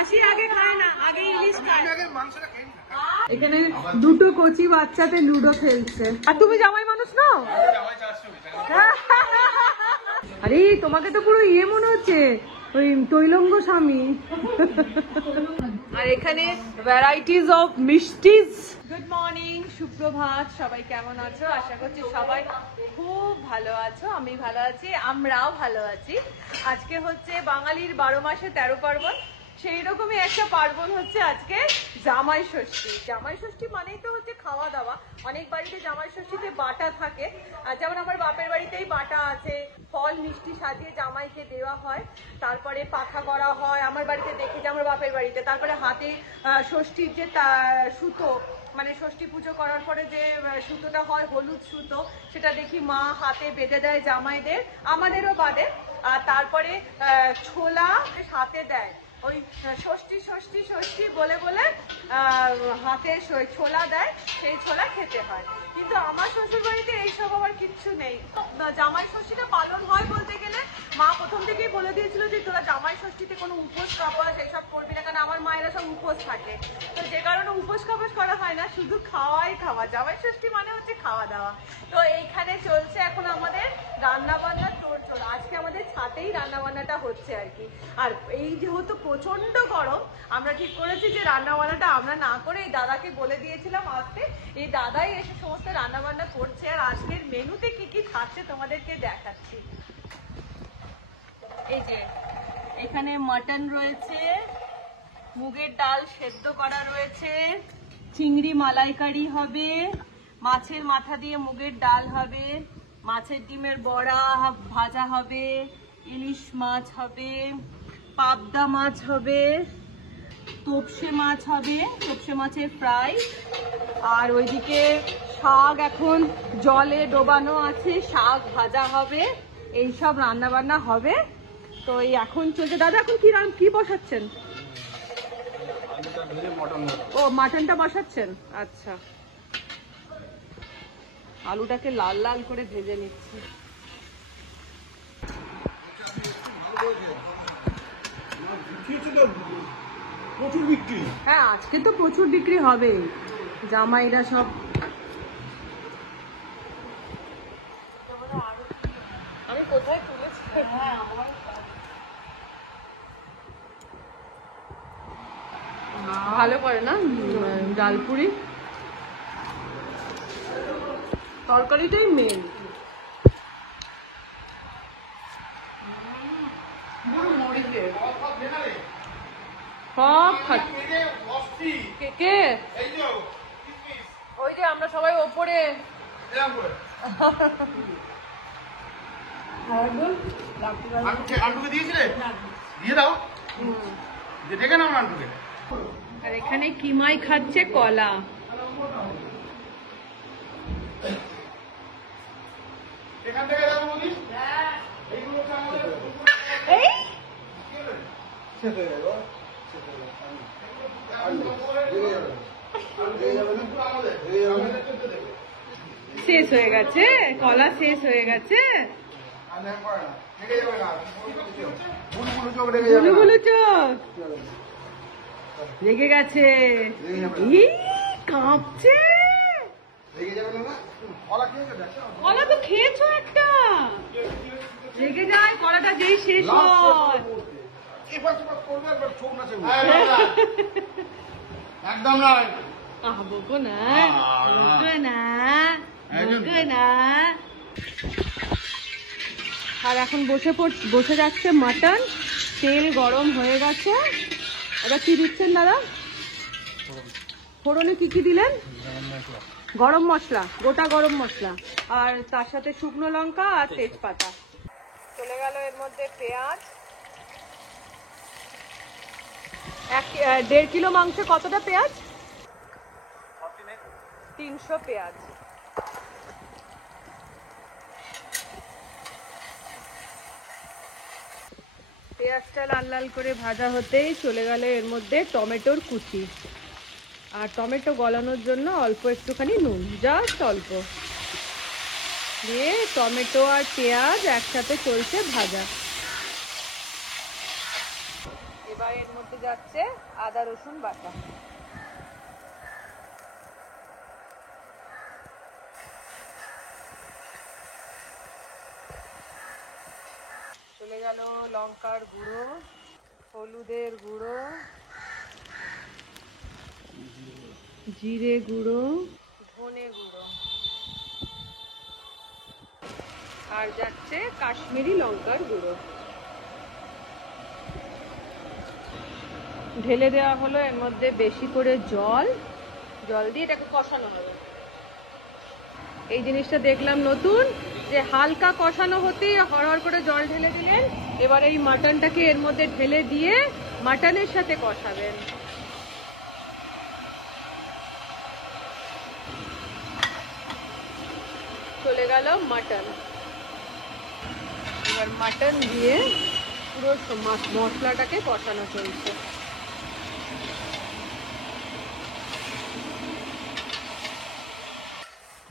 খাসি আগে খায় না, আগে ইলিশ খায়। এখানে দুটো কচি বাচ্চাতে লুডো খেলছে। আর তুমি জামাই মানুষ নাও? আরে তোমাকে তো পুরো ইয়ে মনে হচ্ছে, ওই তৈলঙ্গ স্বামী। আর এখানে ভ্যারাইটিস অফ মিষ্টিজ। গুড মর্নিং, সুপ্রভাত, সবাই কেমন আছো? আশা করছি সবাই খুব ভালো আছো। আমি ভালো আছি, আমরাও ভালো আছি। আজকে হচ্ছে বাঙালির 12 মাসে 13 পার্বণ। সেই রকমই একটা পার্বণ হচ্ছে আজকে জামাই ষষ্ঠী। জামাই ষষ্ঠী মানেই তো হচ্ছে খাওয়া দাওয়া। অনেক বাড়িতে জামাই ষষ্ঠীতে বাটা থাকে, যেমন আমার বাপের বাড়িতেই বাটা আছে। ফল মিষ্টি সাজিয়ে জামাইকে দেওয়া হয়, তারপরে পাখা করা হয়। আমার বাড়িতে দেখেছি, আমার বাপের বাড়িতে। তারপরে হাতে ষষ্ঠীর যে সুতো, মানে ষষ্ঠী পুজো করার পরে যে সুতোটা হয় হলুদ সুতো, সেটা দেখি মা হাতে বেঁধে দেয় জামাইদের, আমাদেরও বাঁধে। আর তারপরে ছোলা হাতে দেয়, ওই ষষ্ঠী ষষ্ঠী ষষ্ঠী বলে বলে হাতে ছোলা দেয়, সেই ছোলা খেতে হয়। কিন্তু আমার শ্বশুর বাড়িতে এইসব আবার কিচ্ছু নেই। জামাই ষষ্ঠীটা পালন হয় বলতে গেলে মা প্রথম থেকেই বলে দিয়েছিল যে তোরা জামাই ষষ্ঠীতে কোনো উপোস খাবার সেইসব করবি না, কারণ আমার মায়েরা সব উপোস থাকে। তো যে কারণে উপোস খাবার করা হয় না, শুধু খাওয়াই খাওয়া। জামাই ষষ্ঠী মানে হচ্ছে খাওয়া দাওয়া। তো এইখানে চলছে এখন আমাদের রান্না বান্নার তোড়জোড়। আজকে আমাদের ছাতেই রান্না বান্নাটা হচ্ছে আর কি। আর এই যেহেতু প্রচন্ড গরম, আমরা ঠিক করেছি যে রান্না বান্নাটা আমরা না করে এই দাদাকে বলে দিয়েছিলাম আসতে। এই দাদাই এসে সমস্ত রান্না বান্না করছে। আর আজকের মেনুতে কি কি থাকছে তোমাদেরকে দেখাচ্ছি। এই যে এখানে মাটন রয়েছে, মুগের ডাল সেদ্ধ করা রয়েছে, চিংড়ি মালাইকারি হবে, মাছের মাথা দিয়ে মুগের ডাল হবে, মাছের ডিমের বড়া ভাজা হবে, ইলিশ মাছ হবে, পাবদা মাছ হবে, তোপসে মাছ হবে, তোপসে মাছের ফ্রাই। আর ওইদিকে শাক এখন জলে ডোবানো আছে, শাক ভাজা হবে। এইসব রান্না বান্না হবে। তো এই এখন চলছে। দাদা এখন কি বসাচ্ছেন? ও মাটনটা বসাচ্ছেন, আচ্ছা। আলুটাকে লাল লাল করে ভেজে নিচ্ছি। প্রচুর বিক্রি। হ্যাঁ, আজকে তো প্রচুর বিক্রি হবে। জামাইরা সব আমি কোথায় তুলেছি? ভালো করে না ডালপুরি, তরকারিটাই মেন। সব খাচ্ছি। কে ওই যে আমরা সবাই ওপরে। আর এখানে কিমাই খাচ্ছে কলা। শেষ হয়ে গেছে কলা, শেষ হয়ে গেছে। রেগে গেছে, কাঁপছে। কলা তো খেয়েছো একটা, রেগে যায় কলাটা যেই শেষ হয়। একদম নয়, বকো না, বকো না, বকো না। আর এখন বসে যাচ্ছে মাটন। তেল গরম হয়ে গেছে। এটা কি দিচ্ছেন দাদা? ফোড়নে কি কি দিলেন? গরম মশলা, গোটা গরম মশলা, আর তার সাথে শুকনো লঙ্কা আর তেজপাতা। চলে গেল এর মধ্যে পেঁয়াজ। 1.5 কিলো মাংসে কতটা পেঁয়াজ? 300 পেঁয়াজ। পেঁয়াজটা লাল লাল করে ভাজা হতেই চলে গেল এর মধ্যে টমেটোর কুচি। আর টমেটো গলানোর জন্য অল্প একটুখানি নুন, জাস্ট অল্প দিয়ে টমেটো আর পেঁয়াজ একসাথে চলছে ভাজা। এবার এর মধ্যে যাচ্ছে আদা রসুন বাটা। চলে গেল লঙ্কার গুঁড়ো, হলুদের গুঁড়ো, জিরে গুঁড়ো, ধনে গুঁড়ো, আর যাচ্ছে কাশ্মীরি লঙ্কার গুঁড়ো। ঢেলে দেওয়া হলো এর মধ্যে বেশি করে জল দিয়ে এটাকে কষানো হবে। এই জিনিসটা দেখলাম নতুন, যে হালকা কষানো হতেই হড়হড় করে জল ঢেলে দিলেন। এবার এই মাটনটাকে এর মধ্যে ঢেলে দিয়ে মাটনের সাথে কষাবেন। চলে গেল মাটন। এবার মাটন দিয়ে পুরো মশলাটাকে কষানো চলছে।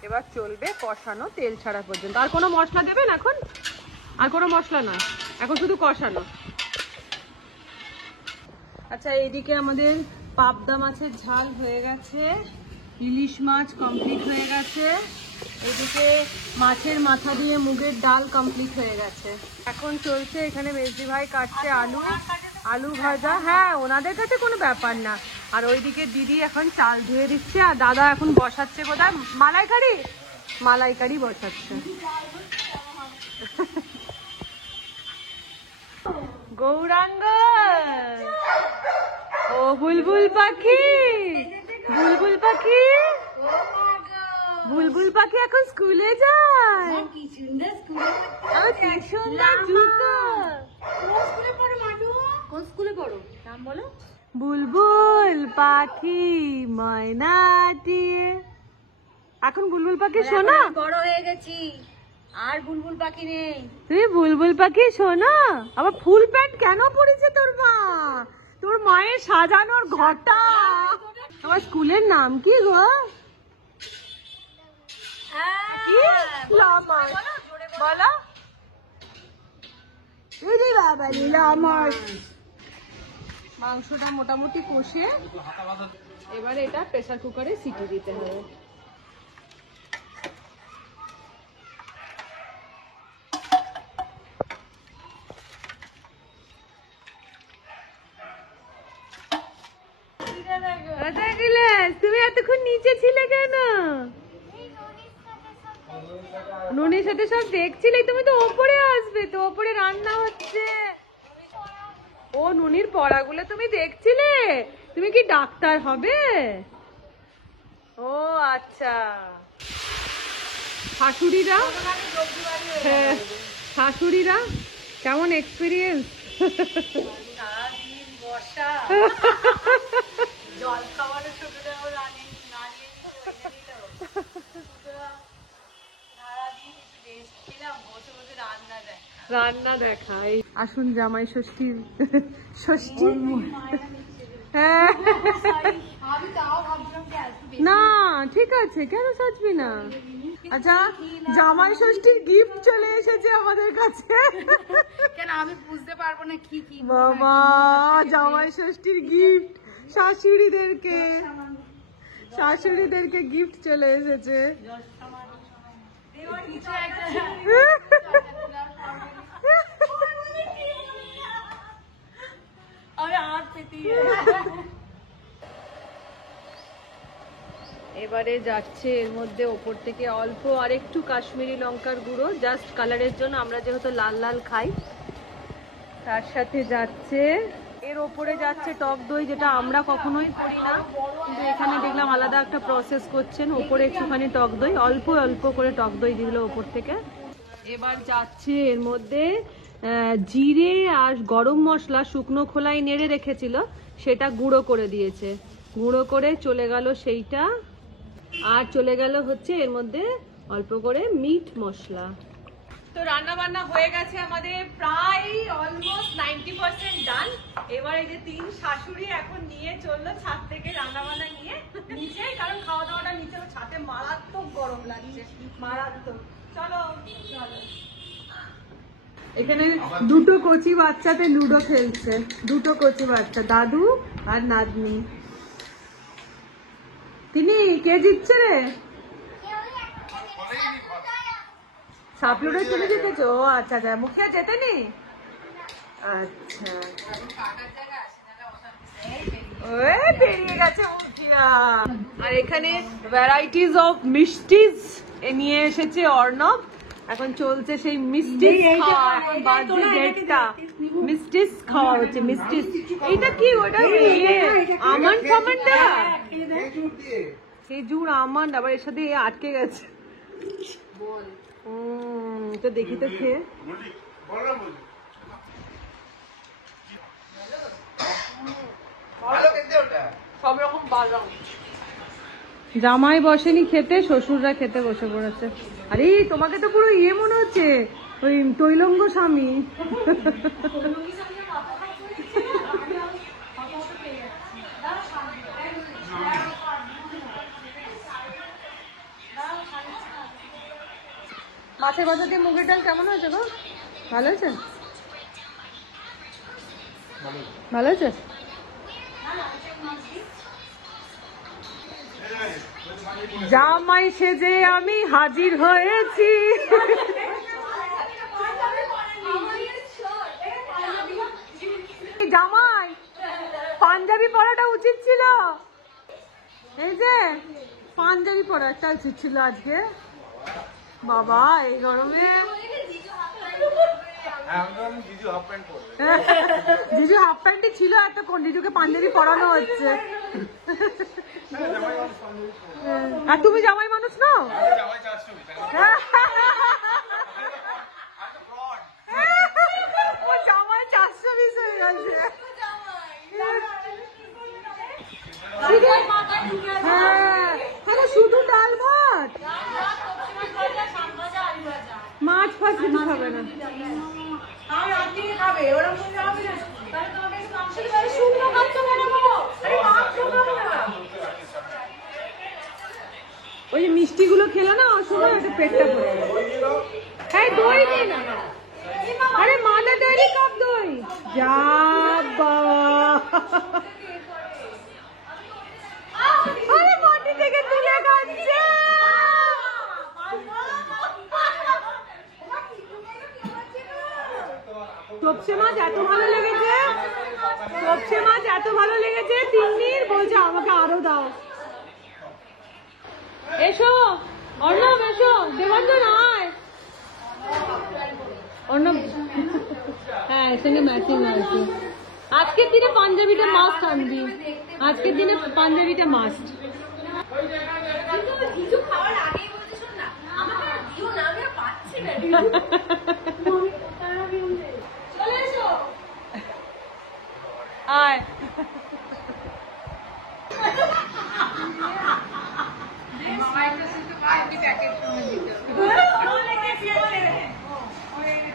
এবার চলবে কষানো তেল ছাড়া পর্যন্ত। আর কোনো মশলা দেবেন এখন? আর কোনো মশলা না, এখন শুধু কষানো। আচ্ছা, এইদিকে আমাদের পাবদা মাছের ঝাল হয়ে গেছে, ইলিশ মাছ কমপ্লিট হয়ে গেছে, এদিকে মাছের মাথা দিয়ে মুগের ডাল কমপ্লিট হয়ে গেছে। এখন চলছে এখানে মেজদি ভাই কাটছে আলু ভাজা। হ্যাঁ, ওনাদের কাছে কোনো ব্যাপার না। আর ওইদিকে দিদি এখন চাল ধুয়ে দিচ্ছে, আর দাদা এখন বসাচ্ছে কোথায় মালাইকারি বসাচ্ছে। গৌরাঙ্গ, ও বুলবুল পাখি, বুলবুল পাখি, বুলবুল পাখি এখন স্কুলে যায়। কি সুন্দর জুতো। কোন স্কুলে পড়ো? নাম বলো। বুলবুল পাখি ময়নাটি। এখন বুলবুল পাখি শোনা, বড় হয়ে গেছি, আর বুলবুল পাখি নেই। তুমি বুলবুল পাখি শোনা। আবার ফুল প্যান্ট কেন পরেছে তোর মা? তোর মায়ের সাজানোর ঘরটা। আমার স্কুলের নাম কি গো? কি লামার বলো? মাংসটা মোটামুটি কষে এবার এটা প্রেসার কুকারে সিটি দিতে হবে। তুমি এতক্ষণ নিচে ছিলে কেন? নুনির সাথে সব দেখছিলে, তুমি তো ওপরে আসবে, তো ওপরে রান্না হচ্ছে। ও নুনির পড়াগুলো তুমি দেখছিলে? তুমি কি ডাক্তার হবে? ও আচ্ছা। শাশুড়িরা, হ্যাঁ শাশুড়িরা কেমন এক্সপিরিয়েন্স? সারাদিন বর্ষা, জল খাবারের সুবিধা রান্না দেখাই। আসুন জামাই ষষ্ঠীর হ্যাঁ না ঠিক আছে, কেন সাজবি না? আচ্ছা, জামাই ষষ্ঠীর গিফট চলে এসেছে আমাদের কাছে। কেন আমি বুঝতে পারবো না কি কি বাবা, জামাই ষষ্ঠীর গিফট শাশুড়িদেরকে গিফট চলে এসেছে। এবারে যাচ্ছে এর মধ্যে ওপর থেকে অল্প আরেকটু কাশ্মীরি লঙ্কার গুঁড়ো, জাস্ট কালারের জন্য, আমরা যেহেতু লাল লাল খাই। তার সাথে যাচ্ছে এর ওপরে যাচ্ছে টক দই, যেটা আমরা কখনোই করি না, কিন্তু এখানে দেখলাম আলাদা একটা প্রসেস করছেন। ওপরে একটুখানি টক দই, অল্প অল্প করে টক দই দিল ওপর থেকে। এবার যাচ্ছে এর মধ্যে জিরে আর গরম মশলা শুকনো খোলায় নেড়ে রেখেছিল, সেটা গুঁড়ো করে দিয়েছে। গুঁড়ো করে চলে গেল সেইটা, আর চলে গেল হচ্ছে এর মধ্যে অল্প করে মিট মশলা। তো রান্না বান্না হয়ে গেছে আমাদের প্রায় অলমোস্ট 90% ডান। এবার এই যে তিন শাশুড়ি এখন নিয়ে চললো ছাদ থেকে রান্না বান্না নিয়ে নিচে, কারণ খাওয়া দাওয়াটা নিচে, ছাদে মারাত্মক গরম লাগছে, মারাত্মক। চলো চলো। এখানে দুটো কচি বাচ্চাতে লুডো খেলছে, দুটো কচি বাচ্চা, দাদু আর নাতনি। তিনি কে জিতছে রে? সাপ লুডো তুমি জিতেছো? ও আচ্ছা আচ্ছা, মুখিয়া জেতেনি? আচ্ছা, বেরিয়ে গেছে মুখিয়া। আর এখানে ভ্যারাইটিস অফ মিষ্টিজ নিয়ে এসেছে অর্ণব। এখন চলছে সেই মিষ্টিজ খাওয়া, এখন বাজে 1:30, মিষ্টিজ খাওয়া হচ্ছে। মিষ্টিজ এইটা কি? ওটা আমন্ড ফামন্ড, খেজুর আমন্ড, আবার এর সাথে আটকে গেছে। তো দেখি তো খেয়ে। সব রকম বাদাম। জামাই বসেনি খেতে, শ্বশুররা খেতে বসে পড়েছে। আরে তোমাকে তো পুরো মনে হচ্ছে, ওই তৈলঙ্গ স্বামী। মাছের ভাজা দিয়ে মুগের ডাল কেমন হয়েছে গো? ভালো হয়েছে? ভালো হয়েছে? জামাই সেজে আমি হাজির হয়েছি। জামাই পাঞ্জাবি পরাটা উচিত ছিল, এই যে পাঞ্জাবি পরাটা উচিত ছিল আজকে। বাবা এই গরমে জিজু হাফ প্যান্টই ছিল এতক্ষণ, জিজুকে পাঞ্জাবি পরানো হচ্ছে। আর তুমি জামাই মানুষ নাও? জামাই 420 হয়ে গেছে। হ্যাঁ, শুধু ডাল ভাত, মাছ ফাছ কিছু খাবে না। ওই যে মিষ্টি গুলো খেলো না ওর সময়, ওটা পেটটা ভরে। হ্যাঁ দই দে না, আরে মাদার ডেয়ারি কাপ দই। যা বাবা, আরে মাটি থেকে তুলে খাচ্ছে। তপসে মাছ এত ভালো লেগেছে, তপসে মাছ এত ভালো লেগেছে, তিন্নির বলছে আমাকে আরো দাও। এসো অর্ণব, এসো দেবাঞ্জন আয়। অর্ণব হ্যাঁ সঙ্গে ম্যাচিং আছে। আজকের দিনে পাঞ্জাবিটা মাস্ট আনবি, আজকের দিনে পাঞ্জাবিটা মাস্ট। আয়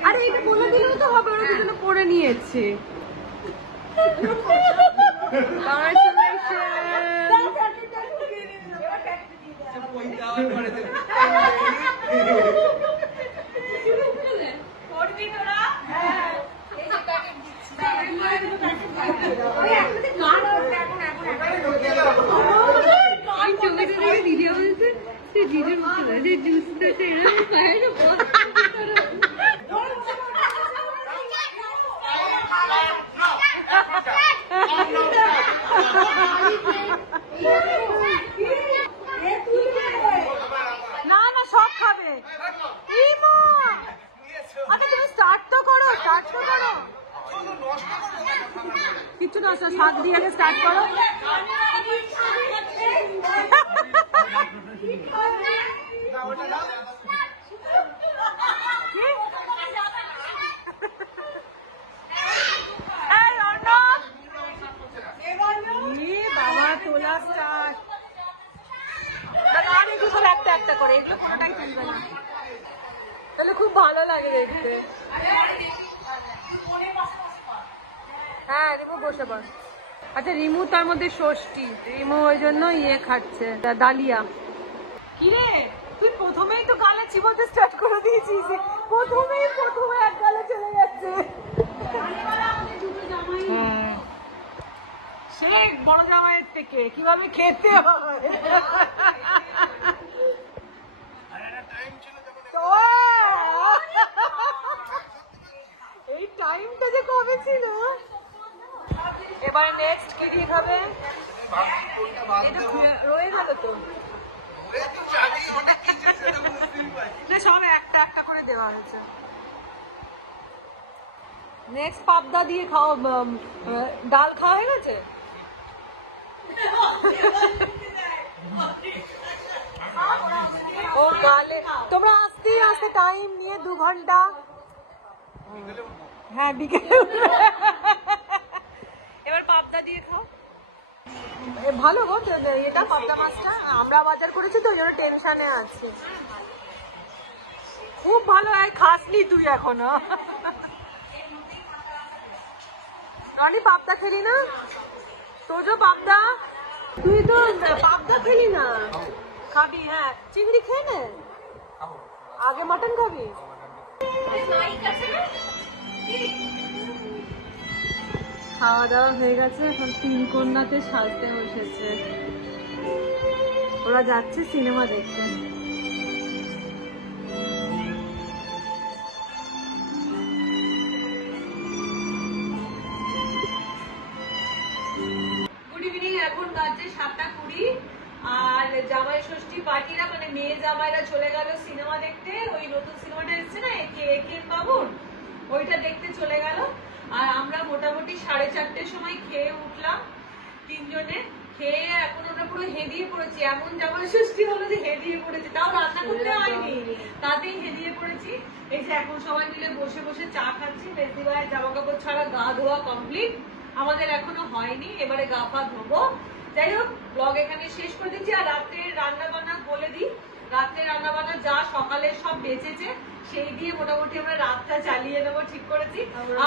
আরে এটা বলে দিলেও তো হবে, ওরা দুজনে পড়ে নিয়েছে। দিদি বলছে দিদির জুসটা না না সব খাবে। আচ্ছা তুমি স্টার্ট তো করো, স্টার্ট তো করো। কিছু না, শাক দিয়ে আগে স্টার্ট করো। বাবা তোলা স্টার্ট, একটা একটা করে, এগুলো কোনটাই তুলবে না, তাহলে খুব ভালো লাগে দেখতে। হ্যাঁ রিমু বসে পড়। আচ্ছা রিমু তার মধ্যে ষষ্ঠী, রিমু ওই জন্য খাচ্ছে ডালিয়া। কিরে তুই প্রথমেই তো গালে চিবোতে স্টার্ট করে দিয়েছিস। প্রথমে এক গালে চলে যাচ্ছে। সে বড় জামাইয়ের থেকে কিভাবে খেতে হবে। এই টাইমটা যে কবে ছিল। এবার নেক্সট কি দিয়ে খাবে? রয়ে গেল তো সব একটা একটা করে দেওয়া হয়েছে। নেক্সট পাবদা দিয়ে খাও। ডাল খাওয়া হয়ে গেছে? ও গালে তোমরা আস্তে আস্তে টাইম নিয়ে 2 ঘন্টা। হ্যাঁ বিকেলে এবার পাবদা দিয়ে খাও। ভালো গো এটা পাবদা মাছটা। আমরা বাজার করেছি তো ওই জন্য টেনশনে আছি। খুব ভালো হয়। খাসনি তুই এখনো? রনি পাবদা খেলি না? তোজো পাবদা? তুই তো পাবদা খেলি না। খাবি? হ্যাঁ চিংড়ি খেয়ে নে। আগে মটন খাবি? খাওয়া দাওয়া হয়ে গেছে। এখন 3 কন্যাতে সাজতে বসেছে। ওরা যাচ্ছে সিনেমা দেখতে। Good evening. এখন বাজছে 7:20 আর জামাই ষষ্ঠী পার্টিরা মানে মেয়ে জামাইরা চলে গেল সিনেমা দেখতে। ওই নতুন সিনেমাটা এসছে না একে বাবুর, ওইটা দেখতে চলে গেল। আর আমরা মোটামুটি 4:30টার সময় খেয়ে উঠলাম 3 জনে। খেয়ে এখন আমরা পুরো হেদিয়ে পড়েছি। এমন জামাই ষষ্ঠী হলো যে হেদিয়ে পড়েছি। তাও রান্না করতে হয়নি, তাতেই হেদিয়ে পড়েছি। এই যে এখন সবাই মিলে বসে বসে চা খাচ্ছি। মেজদি ভাইয়ের জামা কাপড় ছাড়া গা ধোয়া কমপ্লিট। আমাদের এখনো হয়নি, এবারে গা পা ধোবো। যাই হোক ব্লগ এখানে শেষ করে দিচ্ছি। আর রাত্রের রান্না বান্না বলে দিই। রাত্রে রান্না বান্না যা সকালে সব বেঁচেছে সেই দিয়ে মোটামুটি আমরা রাতটা চালিয়ে নেবো ঠিক করেছি।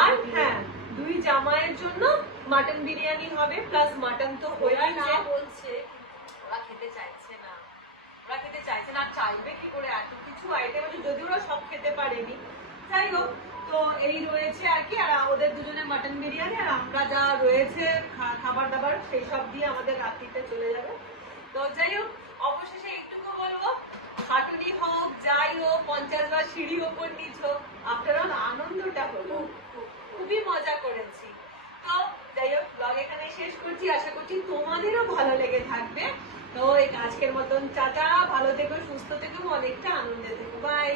আর হ্যাঁ 2 জামাইয়ের জন্য মাটন বিরিয়ানি হবে, প্লাস মাটন তো হয়েই না বলছে। ওরা খেতে চাইছে না। আর চাইবে কি করে? এত কিছু আইটেম আছে, যদি ওরা সব খেতে পারেনি। যাই হোক তো এই রয়েছে আর কি। আর ওদের দুজনের মাটন বিরিয়ানি আর আমরা যা রয়েছে খাবার দাবার সেই সব দিয়ে আমাদের রাত্রিটা চলে যাবে। তো যাই হোক অবশেষে একটুকু বলবো, খাটুনি হোক যাই হোক 50 বার সিঁড়ি ওপর নিচ হোক, আফটার অল আনন্দটা হলো। খুবই মজা করেছি। তো যাই হোক ব্লগ এখানে শেষ করছি। আশা করছি তোমাদেরও ভালো লেগে থাকবে। তো আজকের মতন টাটা। ভালো থেকো, সুস্থ থেকো, অনেকটা আনন্দে থেকো। বাই।